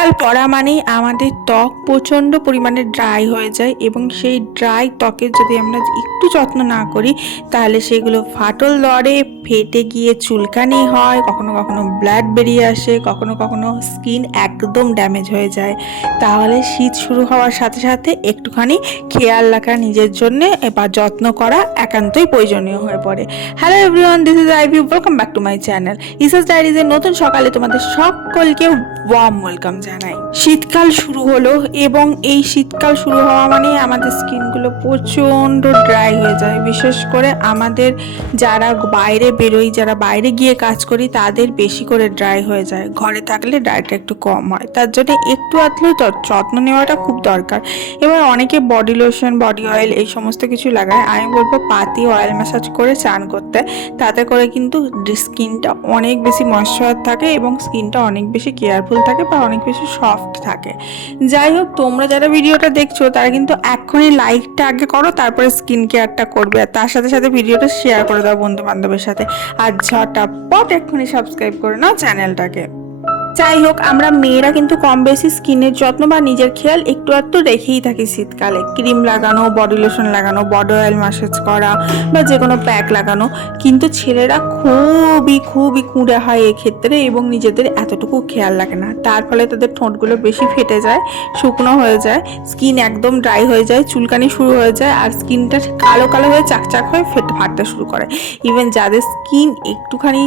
শীতকাল পড়া মানেই আমাদের ত্বক প্রচণ্ড পরিমাণে ড্রাই হয়ে যায় এবং সেই ড্রাই ত্বকের যদি আমরা একটু যত্ন না করি, তাহলে সেগুলো ফাটল ধরে, ফেটে গিয়ে চুলকানি হয়, কখনো কখনো ব্লাড বেরিয়ে আসে, কখনো কখনো স্কিন একদম ড্যামেজ হয়ে যায়। তাহলে শীত শুরু হওয়ার সাথে সাথে একটুখানি খেয়াল রাখা নিজের জন্যে বা যত্ন করা একান্তই প্রয়োজনীয় হয়ে পড়ে। Hello everyone this is I Ivy welcome back to my channel ইসাস ডায়েরিজের নতুন সকালে তোমাদের সকলকে ওয়ার্ম ওয়েলকাম জানাই। শীতকাল শুরু হলো এবং এই শীতকাল শুরু হওয়া মানে আমাদের স্কিনগুলো প্রচণ্ড ড্রাই হয়ে যায়। বিশেষ করে আমাদের যারা বাইরে বেরোই, যারা বাইরে গিয়ে কাজ করি, তাদের বেশি করে ড্রাই হয়ে যায়। ঘরে থাকলে ড্রাইটা একটু কম হয়। তার জন্য একটু আধলেও যত্ন নেওয়াটা খুব দরকার। এবার অনেকে বডি লোশন, বডি অয়েল এই সমস্ত কিছু লাগায়। আমি বলব পাতি অয়েল ম্যাসাজ করে চান করতে। তাতে করে কিন্তু স্কিনটা অনেক বেশি ময়শ্চার থাকে এবং স্কিনটা অনেক বেশি কেয়ারফুল থাকে বা অনেক বেশি সফট থাকে। যাই হোক তোমরা যারা ভিডিওটা দেখছ, তারা কিন্তু এক্ষুনি লাইকটা আগে করো, তারপরে স্কিন কেয়ারটা করবে। আর তার সাথে সাথে ভিডিওটা শেয়ার করে দাও বন্ধু বান্ধবের সাথে। আর ঝটাপট এক্ষুনি সাবস্ক্রাইব করে নাও চ্যানেলটাকে যাই হোক, আমরা মেয়েরা কিন্তু কম বেশি স্কিনের যত্ন বা নিজের খেয়াল একটু একটু রেখেই থাকি শীতকালে। ক্রিম লাগানো বডি লোশন লাগানো বডি অয়েল ম্যাসাজ করা বা যে কোনো প্যাক লাগানো। কিন্তু ছেলেরা খুবই খুবই কুঁড়ে হয় এক্ষেত্রে এবং নিজেদের এতটুকু খেয়াল লাগে না। তার ফলে তাদের ঠোঁটগুলো বেশি ফেটে যায়, শুকনো হয়ে যায় স্কিন একদম ড্রাই হয়ে যায়, চুলকানি শুরু হয়ে যায় আর স্কিনটা কালো কালো হয়ে চাকচাক হয়ে ফেটে, ফাটতে শুরু করে। ইভেন যাদের স্কিন একটুখানি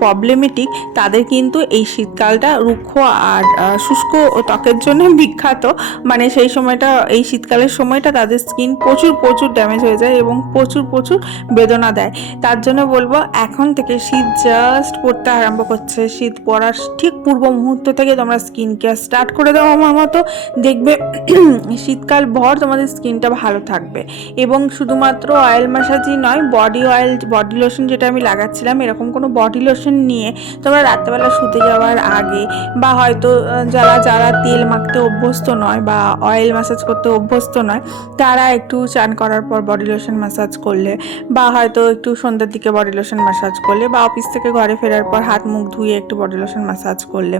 প্রবলেমেটিক তাদের কিন্তু এই শীতকালটা রুক্ষ আর শুষ্ক ত্বকের জন্য বিখ্যাত। মানে সেই সময়টা, এই শীতকালের সময়টা তাদের স্কিন প্রচুর প্রচুর ড্যামেজ হয়ে যায় এবং প্রচুর প্রচুর বেদনা দেয়। তার জন্য বলব, এখন থেকে শীত জাস্ট পড়তে আরম্ভ করছে। শীত পড়ার ঠিক পূর্ব মুহূর্ত থেকে তোমরা স্কিন কেয়ার স্টার্ট করে দাও আমার মতো। দেখবে শীতকাল ভর তোমাদের স্কিনটা ভালো থাকবে। এবং শুধুমাত্র অয়েল ম্যাসাজই নয় বডি অয়েল বডি লোশন যেটা আমি লাগাচ্ছিলাম, এরকম কোনো বডি লোশন নিয়ে তোমরা রাত্রেবেলা শুতে যাওয়ার আগে বা হয়তো যারা যারা তেল মাখতে অভ্যস্ত নয় বা অয়েল ম্যাসাজ করতে অভ্যস্ত নয়, তারা একটু চান করার পর বডি লোশন ম্যাসাজ করলে বা হয়তো একটু সন্ধ্যার দিকে বডি লোশন ম্যাসাজ করলে বা অফিস থেকে ঘরে ফেরার পর হাত মুখ ধুয়ে একটু বডি লোশন ম্যাসাজ করলে।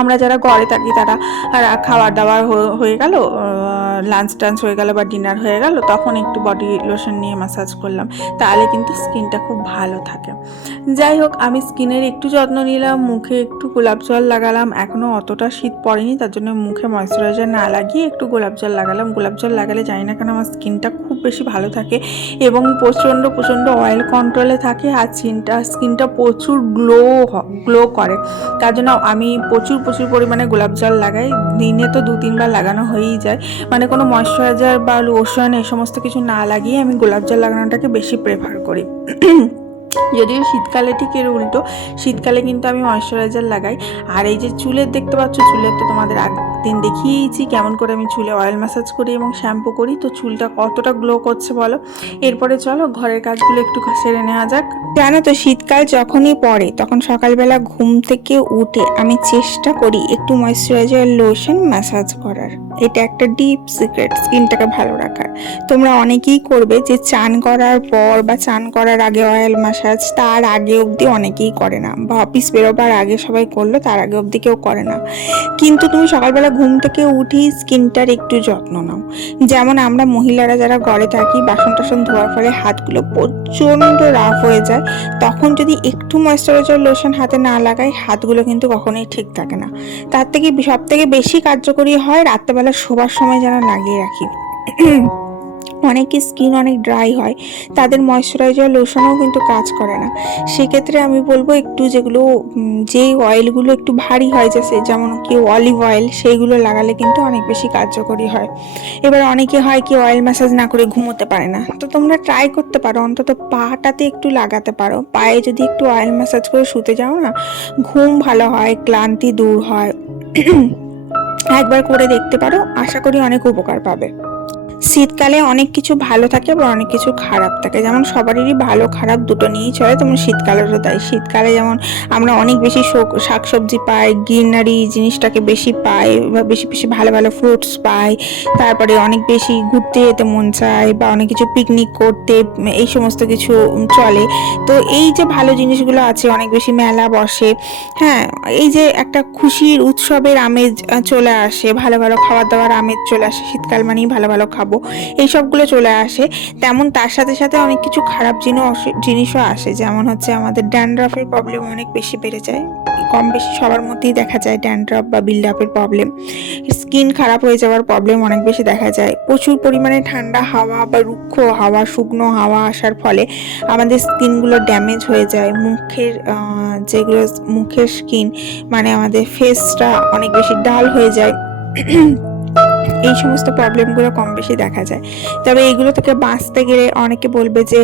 আমরা যারা ঘরে থাকি তারা খাবার দাবার হয়ে গেল লাঞ্চ টাঞ্চ হয়ে গেল বা ডিনার হয়ে গেল, তখন একটু বডি লোশন নিয়ে ম্যাসাজ করলাম। তাহলে কিন্তু স্কিনটা খুব ভালো থাকে। যাই হোক, আমি স্কিনের একটু যত্ন নিলাম, মুখে একটু গোলাপ জল লাগালাম এখনও অতটা শীত পড়েনি, তার জন্য মুখে ময়শ্চারাইজার না লাগিয়ে একটু গোলাপ জল লাগালাম। গোলাপ জল লাগালে জানি না কেন আমার স্কিনটা খুব বেশি ভালো থাকে এবং প্রচণ্ড প্রচণ্ড অয়েল কন্ট্রোলে থাকে, আর স্কিনটা স্কিনটা প্রচুর গ্লো গ্লো করে। তার জন্য আমি প্রচুর প্রচুর প্রচুর পরিমাণে গোলাপ জল লাগাই। দিনে তো দু, তিনবার লাগানো হয়েই যায়। মানে কোনো ময়শ্চারাইজার বা লোশন এ সমস্ত কিছু না লাগিয়ে আমি গোলাপ জল লাগানোটাকে বেশি প্রেফার করি। যদিও শীতকালে ঠিক এর উল্টো। শীতকালে কিন্তু আমি ময়শ্চারাইজার লাগাই। আর এই যে চুলের, দেখতে পাচ্ছ চুলের তো তোমাদের দিন দেখিয়েইছি কেমন করে আমি চুলে অয়েল ম্যাসাজ করি এবং শ্যাম্পু করি। তো চুলটা কতটা গ্লো করছে বলো? এরপরে চলো ঘরের কাজগুলো একটু সেরে নেওয়া যাক। জানো তো শীতকাল যখনই পড়ে, তখন সকালবেলা ঘুম থেকে উঠে আমি চেষ্টা করি একটু ময়শ্চারাইজার লোশন ম্যাসাজ করার। এটা একটা ডিপ সিক্রেট স্কিনটাকে ভালো রাখার। তোমরা অনেকেই করবে যে চান করার পর বা চান করার আগে অয়েল ম্যাসাজ তার আগে অবধি অনেকেই করে না। বা অফিস বেরোবার আগে সবাই করল, তার আগে অবধি কেউ করে না। কিন্তু তুমি সকালবেলা ঘুম থেকে উঠি স্কিনটার একটু যত্ন নাও। যেমন আমরা মহিলারা যারা ঘরে থাকি, বাসন টাসন ধোয়ার ফলে হাতগুলো প্রচণ্ড রাফ হয়ে যায়। তখন যদি একটু ময়শ্চারাইজার লোশন হাতে না লাগাই, হাতগুলো কিন্তু কখনোই ঠিক থাকে না। তার থেকে সব থেকে বেশি কার্যকরী হয় রাত্রেবেলা শোবার সময় যেন লাগিয়ে রাখি। অনেকের স্কিন অনেক ড্রাই হয় তাদের ময়শ্চারাইজার লোশনও কিন্তু কাজ করে না। সেক্ষেত্রে আমি বলব একটু যেগুলো উম, যে অয়েলগুলো একটু ভারী হয় যে সে- যেমন কি অলিভ অয়েল সেইগুলো লাগালে কিন্তু অনেক বেশি কার্যকরী হয়। এবার অনেকে হয় কি অয়েল ম্যাসাজ না করে ঘুমোতে পারে না। তো তোমরা ট্রাই করতে পারো অন্তত পাটাতে একটু লাগাতে পারো। পায়ে যদি একটু অয়েল ম্যাসাজ করে শুতে যাও না ঘুম ভালো হয় ক্লান্তি দূর হয়। একবার করে দেখতে পারো আশা করি অনেক উপকার পাবে। শীতকালে অনেক কিছু ভালো থাকে আবার অনেক কিছু খারাপ থাকে। যেমন সবারই ভালো খারাপ দুটো নিয়েই চলে, তেমন শীতকালেরও তাই। শীতকালে যেমন আমরা অনেক বেশি শোক- শাকসবজি পাই, গ্রিনারি জিনিসটাকে বেশি পাই, বা বেশি বেশি ভালো ভালো ফ্রুটস পাই। তারপরে অনেক বেশি ঘুরতে যেতে মন চায়, বা অনেক কিছু পিকনিক করতে, এই সমস্ত কিছু চলে। তো এই যে ভালো জিনিসগুলো আছে, অনেক বেশি মেলা বসে হ্যাঁ এই যে একটা খুশির উৎসবের আমেজ চলে আসে, ভালো ভালো খাবার দাবার আমেজ চলে আসে, শীতকাল মানেই ভালো ভালো খাব। এই সবগুলো চলে আসে। তেমন তার সাথে সাথে অনেক কিছু খারাপ জিনিস জিনিসও আসে। যেমন হচ্ছে আমাদের ড্যান্ড্রাফের প্রবলেম অনেক বেশি বেড়ে যায়। কম বেশি সবার মধ্যেই দেখা যায় ড্যান্ড্রাফ বা বিল্ড আপের প্রবলেম স্কিন খারাপ হয়ে যাওয়ার প্রবলেম অনেক বেশি দেখা যায়। প্রচুর পরিমাণে ঠান্ডা হাওয়া বা রুক্ষ হাওয়া, শুকনো হাওয়া আসার ফলে আমাদের স্কিনগুলো ড্যামেজ হয়ে যায়। মুখের যেগুলো মুখের স্কিন মানে আমাদের ফেসটা অনেক বেশি ডাল হয়ে যায়। এই সমস্ত প্রবলেমগুলো কম বেশি দেখা যায়। তবে এগুলো থেকে বাঁচতে গেলে অনেকে বলবে যে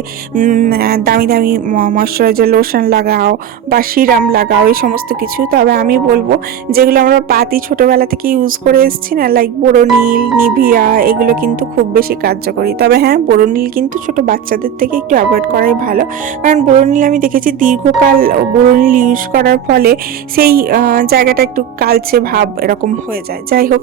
দামি দামি ময়শ্চারাইজার লোশন লাগাও বা সিরাম লাগাও, এই সমস্ত কিছু। তবে আমি বলব, যেগুলো আমরা পাতি ছোটোবেলা থেকে ইউজ করে এসেছি না লাইক বোরোনিল নিভিয়া এগুলো কিন্তু খুব বেশি কার্যকরী। তবে হ্যাঁ বোরোনিল কিন্তু ছোট বাচ্চাদের থেকে একটু অ্যাভয়েড করাই ভালো। কারণ বোরোনিল আমি দেখেছি দীর্ঘকাল বোরোনিল ইউজ করার ফলে সেই জায়গাটা একটু কালচে ভাব এরকম হয়ে যায়। যাই হোক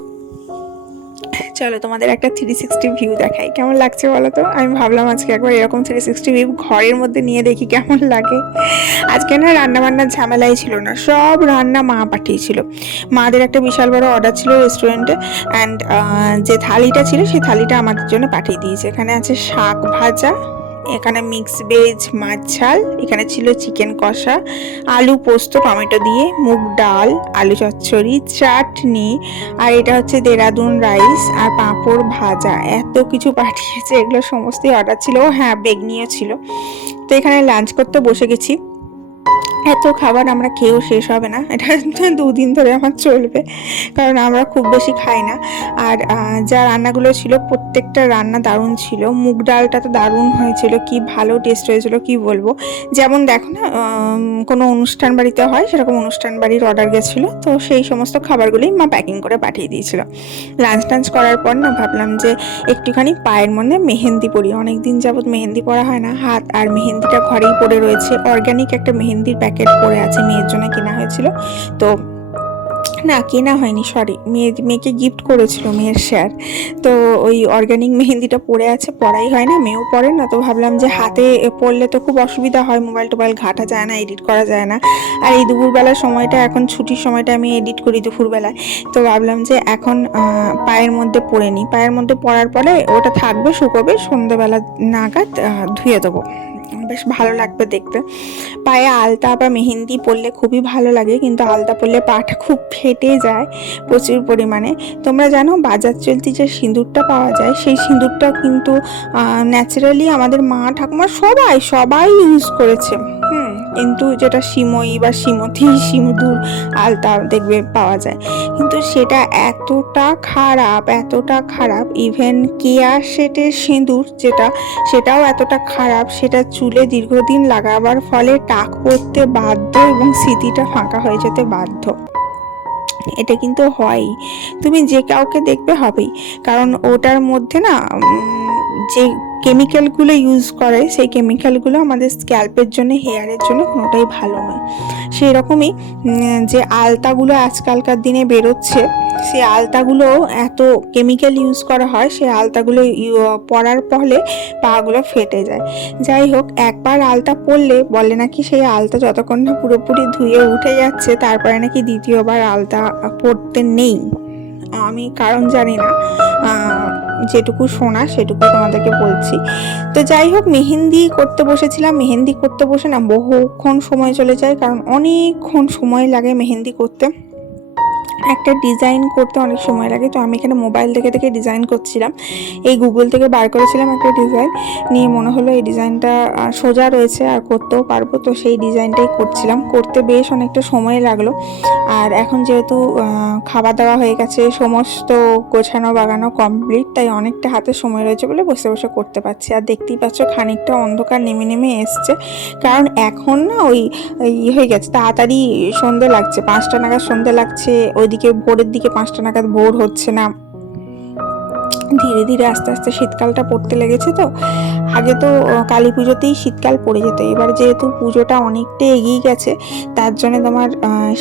চলো তোমাদের একটা থ্রি সিক্সটি ভিউ দেখাই। কেমন লাগছে বলো তো? আমি ভাবলাম আজকে একবার এরকম থ্রি সিক্সটি ভিউ ঘরের মধ্যে নিয়ে দেখি কেমন লাগে। আজকে না রান্না বান্নার ঝামেলাই ছিল না, সব রান্না মা পাঠিয়েছিল। মাদের একটা বিশাল বড় অর্ডার ছিল রেস্টুরেন্টে অ্যান্ড যে থালিটা ছিল সেই থালিটা আমাদের জন্য পাঠিয়ে দিয়েছে। এখানে আছে শাক ভাজা এখানে মিক্স ভেজ মাছ ঝাল, এখানে ছিল চিকেন কষা, আলু পোস্ত, টমেটো দিয়ে, মুগ ডাল, আলু চচ্চড়ি, চাটনি, আর এটা হচ্ছে দেরাদুন রাইস আর পাঁপড় ভাজা। এত কিছু পাঠিয়েছে, এগুলো সমস্তই অর্ডার ছিল। হ্যাঁ বেগনিও ছিল। তো এখানে লাঞ্চ করতে বসে গেছি। এত খাবার আমরা খেয়েও শেষ হবে না। এটা দুদিন ধরে আমার চলবে। কারণ আমরা খুব বেশি খাই না। আর যা রান্নাগুলো ছিল, প্রত্যেকটা রান্না দারুণ ছিল। মুগ ডালটা তো দারুণ হয়েছিল। কি ভালো টেস্ট হয়েছিল, কি বলব? যেমন দেখো না কোনো অনুষ্ঠান বাড়িতে হয়, সেরকম অনুষ্ঠান বাড়ির অর্ডার গেছিল। তো সেই সমস্ত খাবারগুলোই মা প্যাকিং করে পাঠিয়ে দিয়েছিল। লাঞ্চ টাঞ্চ করার পর না, ভাবলাম যে একটুখানি পায়ের মধ্যে মেহেন্দি পরি। অনেক দিন যাবত মেহেন্দি পরা হয় না। হাত আর মেহেন্দিটা ঘরেই পড়ে রয়েছে। অর্গানিক একটা মেহেন্দির প্যাকেট পড়ে আছে, মেয়ের জন্য কেনা হয়েছিল। তো না, কেনা হয়নি সরি মেয়ে, মেয়েকে গিফট করেছিল মেয়ের শেয়ার তো ওই অর্গানিক মেহেন্দিটা পড়ে আছে, পড়াই হয় না, মেয়েও পড়ে না। তো ভাবলাম যে হাতে পড়লে তো খুব অসুবিধা হয় মোবাইল টোবাইল ঘাটা যায় না এডিট করা যায় না। আর এই দুপুরবেলার সময়টা, এখন ছুটির সময়টা আমি এডিট করি দুপুরবেলায়। তো ভাবলাম যে এখন পায়ের মধ্যে পরে নিই পায়ের মধ্যে পরার পরে ওটা থাকবে শুকোবে, সন্ধ্যেবেলা নাগাদ ধুয়ে দেবো। বেশ ভালো লাগবে দেখতে। পায়ে আলতা বা মেহেন্দি পরলে খুবই ভালো লাগে, কিন্তু আলতা পরলে পাটা খুব ফেটে যায় প্রচুর পরিমাণে। তোমরা জানো বাজার চলতি যে সিঁদুরটা পাওয়া যায়, সেই সিঁদুরটা কিন্তু ন্যাচারালি আমাদের মা ঠাকুমা সবাই সবাই ইউজ করেছে। হুম কিন্তু যেটা সিমই বা সিমতি সিঁদুর আলতা দেখবে পাওয়া যায়। কিন্তু সেটা এতটা খারাপ এতটা খারাপ ইভেন কেয়া সেটের সিঁদুর যেটা, সেটাও এতটা খারাপ, সেটা চুলে দীর্ঘদিন লাগাবার ফলে টাক পড়তে বাধ্য এবং স্মৃতিটা ফাঁকা হয়ে যেতে বাধ্য। এটা কিন্তু হয়ই। তুমি যে কাউকে দেখবে হবেই। কারণ ওটার মধ্যে না যে কেমিক্যালগুলো ইউজ করে, সেই কেমিক্যালগুলো আমাদের স্ক্যাল্পের জন্য হেয়ারের জন্য কোনোটাই ভালো নয়। সেই রকমই যে আলতাগুলো আজকালকার দিনে বেরোচ্ছে, সেই আলতাগুলো এত কেমিক্যাল ইউজ করা হয়, সেই আলতাগুলো পরার ফলে পাগুলো ফেটে যায়। যাই হোক, একবার আলতা পরলে বলে নাকি সেই আলতা যতক্ষণ না পুরোপুরি ধুয়ে উঠে যাচ্ছে, তারপরে নাকি দ্বিতীয়বার আলতা পরতে নেই। আমি কারণ জানি না। যেটুকু শোনা সেটুকু তোমাদেরকে বলছি। তো যাই হোক, মেহেন্দি করতে বসেছিলাম, মেহেন্দি করতে বসে না বহুক্ষণ সময় চলে যায়, কারণ অনেকক্ষণ সময় লাগে মেহেন্দি করতে। একটা ডিজাইন করতে অনেক সময় লাগে। তো আমি এখানে মোবাইল থেকে থেকে ডিজাইন করছিলাম। এই গুগল থেকে বার করেছিলাম একটা ডিজাইন নিয়ে মনে হলো এই ডিজাইনটা সোজা রয়েছে, আর করতেও পারব। তো সেই ডিজাইনটাই করছিলাম। করতে বেশ অনেকটা সময় লাগল। আর এখন যেহেতু খাওয়া দাওয়া হয়ে গেছে, সমস্ত গোছানো বাগানো কমপ্লিট তাই অনেকটা হাতে সময় রয়েছে বলে বসে বসে করতে পারছি। আর দেখতেই পাচ্ছ, খানিকটা অন্ধকার নেমে নেমে এসছে। কারণ এখন না ওই ওই ইয়ে হয়ে গেছে, তাড়াতাড়ি সন্ধে লাগছে, পাঁচটা নাগাদ সন্ধে লাগছে ওইদিকে ভোরের দিকে পাঁচটা নাগাদ ভোর হচ্ছে না। ধীরে ধীরে আস্তে আস্তে শীতকালটা পড়তে লেগেছে তো। আগে তো কালী পুজোতেই শীতকাল পড়ে যেত। এবার যেহেতু পুজোটা অনেকটা এগিয়ে গেছে, তার জন্য তোমার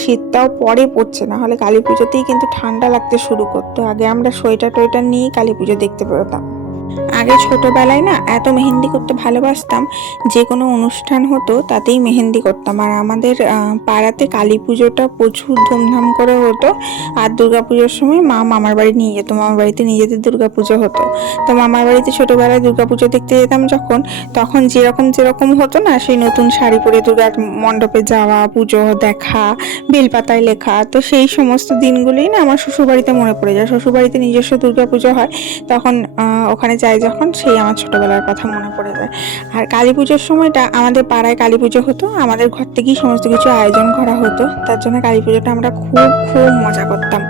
শীতটাও পরে পড়ছে। না হলে কালী পুজোতেই কিন্তু ঠান্ডা লাগতে শুরু করতো। আগে আমরা সোয়েটার টোয়েটার নিয়েই কালী পুজো দেখতে পেতাম আগে ছোটবেলায় না এত মেহেন্দি করতে ভালোবাসতাম, যে কোনো অনুষ্ঠান হতো তাতেই মেহেন্দি করতাম। আর আমাদের পাড়াতে কালী পুজোটা প্রচুর ধুমধাম করে হতো। আর দুর্গা পুজোর সময় মা মামার বাড়ি নিয়ে যেত, মামার বাড়িতে নিজেদের দুর্গা পুজো হতো। তো মামার বাড়িতে ছোটবেলায় দুর্গা পুজো দেখতে যেতাম যখন, তখন যেরকম যেরকম হতো না, সেই নতুন শাড়ি পরে দুর্গার মণ্ডপে যাওয়া, পুজো দেখা, বেলপাতায় লেখা, তো সেই সমস্ত দিনগুলোই না আমার শ্বশুরবাড়িতে মনে পড়ে যায়। শ্বশুরবাড়িতে নিজস্ব দুর্গা পুজো হয়, তখন ওখানে যাই যখন, সেই আমার ছোটবেলার কথা মনে পড়ে যায়। আর কালী পুজোর সময়টা আমাদের পাড়ায় কালী পুজো হতো, আমাদের ঘর থেকেই সমস্ত কিছু আয়োজন করা হতো। তার জন্য কালী পুজোটা আমরা খুব খুব মজা করতাম।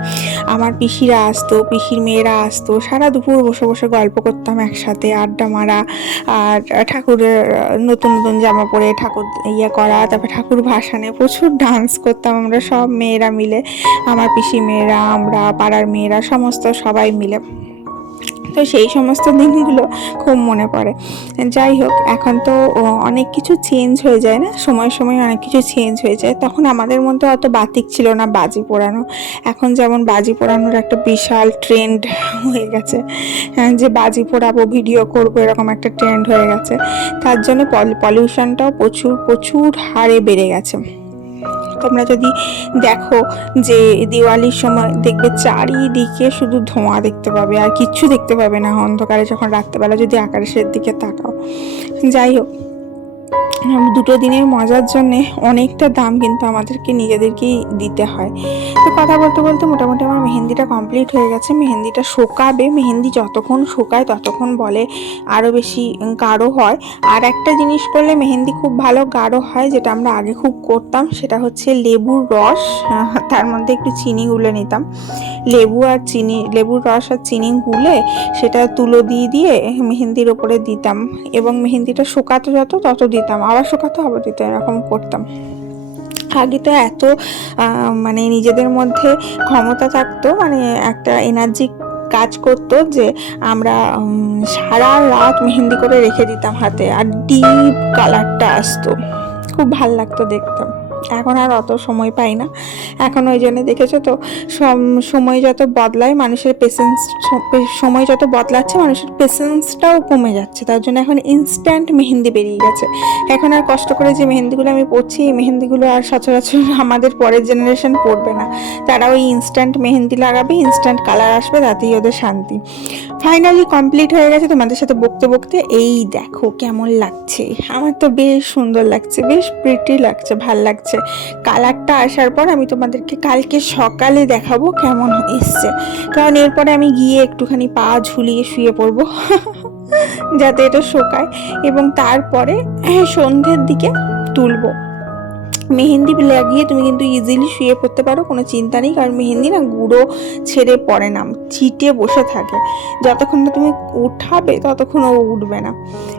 আমার পিসিরা আসতো, পিসির মেয়েরা আসতো, সারা দুপুর বসে বসে গল্প করতাম একসাথে, আড্ডা মারা, আর ঠাকুরের নতুন নতুন জামা পরে ঠাকুর ইয়ে করা, তারপর ঠাকুর ভাসানে প্রচুর ডান্স করতাম আমরা সব মেয়েরা মিলে। আমার পিসি মেয়েরা, আমরা পাড়ার মেয়েরা, সমস্ত সবাই মিলে। তো সেই সমস্ত দিনগুলো খুব মনে পড়ে। যাই হোক এখন তো অনেক কিছু চেঞ্জ হয়ে যায় না? সময় সময় অনেক কিছু চেঞ্জ হয়ে যায়। তখন আমাদের মধ্যে অত বাতিক ছিল না বাজি পোড়ানো। এখন যেমন বাজি পোড়ানোর একটা বিশাল ট্রেন্ড হয়ে গেছে। হ্যাঁ, যে বাজি পোড়াবো ভিডিও করব এরকম একটা ট্রেন্ড হয়ে গেছে। তার জন্য পলিউশনটাও প্রচুর প্রচুর হারে বেড়ে গেছে। তোমরা যদি দেখো যে দিওয়ালির সময় দেখবে চারিদিকে শুধু ধোঁয়া দেখতে পাবে আর কিচ্ছু দেখতে পাবে না অন্ধকারে যখন রাত্রেবেলা যদি আকাশের দিকে তাকাও। যাই হোক দুটো দিনের মজার জন্যে অনেকটা দাম কিন্তু আমাদেরকে নিজেদেরকেই দিতে হয়। তো কথা বলতে বলতে মোটামুটি আমার মেহেন্দিটা কমপ্লিট হয়ে গেছে। মেহেন্দিটা শোকাবে। মেহেন্দি যতক্ষণ শোকায় ততক্ষণ বলে আরও বেশি গাঢ় হয়। আর একটা জিনিস করলে মেহেন্দি খুব ভালো গাঢ় হয়, যেটা আমরা আগে খুব করতাম, সেটা হচ্ছে লেবুর রস। তার মধ্যে একটু চিনি গুলে নিতাম। লেবু আর চিনি, লেবুর রস আর চিনি গুলে সেটা তুলো দিয়ে দিয়ে মেহেন্দির ওপরে দিতাম। এবং মেহেন্দিটা শুকাতে যত, তত দিতাম, আবার শুকাতো, আবার দিতাম, এরকম করতাম। আগে তো এত মানে নিজেদের মধ্যে ক্ষমতা থাকতো মানে একটা এনার্জি কাজ করতো যে আমরা সারা রাত মেহেন্দি করে রেখে দিতাম হাতে, আর ডিপ কালারটা আসতো। খুব ভালো লাগতো দেখতে এখন আর অত সময় পাই না। এখন ওই জন্য দেখেছ তো, সম- সময় যত বদলায় মানুষের পেশেন্স সময় যত বদলাচ্ছে মানুষের পেশেন্সটাও কমে যাচ্ছে। তার জন্য এখন ইনস্ট্যান্ট মেহেন্দি বেরিয়ে গেছে। এখন আর কষ্ট করে যে মেহেন্দিগুলো আমি পরছি, এই মেহেন্দিগুলো আর সচরাচর আমাদের পরের জেনারেশন পড়বে না। তারা ওই ইনস্ট্যান্ট মেহেন্দি লাগাবে ইনস্ট্যান্ট কালার আসবে, তাতেই ওদের শান্তি। ফাইনালি কমপ্লিট হয়ে গেছে তোমাদের সাথে বকতে বকতে। এই দেখো কেমন লাগছে। আমার তো বেশ সুন্দর লাগছে, বেশ প্রিটি লাগছে, ভালো লাগছে। কালারটা আসার পর আমি তোমাদেরকে কালকে সকালে দেখাবো কেমন এসছে। কারণ এরপরে আমি গিয়ে একটুখানি পা ঝুলিয়ে শুয়ে পড়ব, যাতে এটা শোকায়। এবং তারপরে সন্ধ্যের দিকে তুলবো। মেহেন্দি লাগিয়ে তুমি কিন্তু ইজিলি শুয়ে পড়তে পারো, কোনো চিন্তা নেই, কারণ মেহেন্দি না গুঁড়ো ছেড়ে পড়ে না চিটে বসে থাকে। যতক্ষণ না তুমি উঠাবে, ততক্ষণ ও উঠবে না।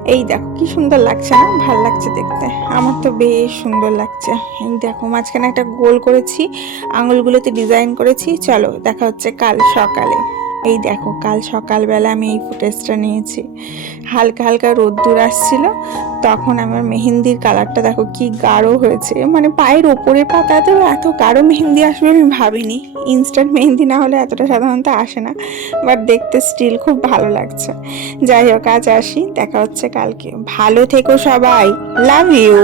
এই দেখো, কি সুন্দর লাগছে না? ভালো লাগছে দেখতে। আমার তো বেশ সুন্দর লাগছে। এই দেখো, মাঝখানে একটা গোল করেছি, আঙুলগুলোতে ডিজাইন করেছি। চলো, দেখা হচ্ছে কাল সকালে। এই দেখো, কাল সকালবেলা আমি এই ফুটেজটা নিয়েছি। হালকা হালকা রোদ্দুর আসছিল, তখন আমার মেহেন্দির কালারটা দেখো কি গাঢ় হয়েছে। মানে পায়ের ওপরের পাতাতেও এত গাঢ় মেহেন্দি আসবে আমি ভাবিনি। ইনস্ট্যান্ট মেহেন্দি না হলে এতটা সাধারণত আসে না বাট দেখতে স্টিল খুব ভালো লাগছে। যাই হোক, আজ আসি, দেখা হচ্ছে কালকে। ভালো থেকো সবাই লাভ ইউ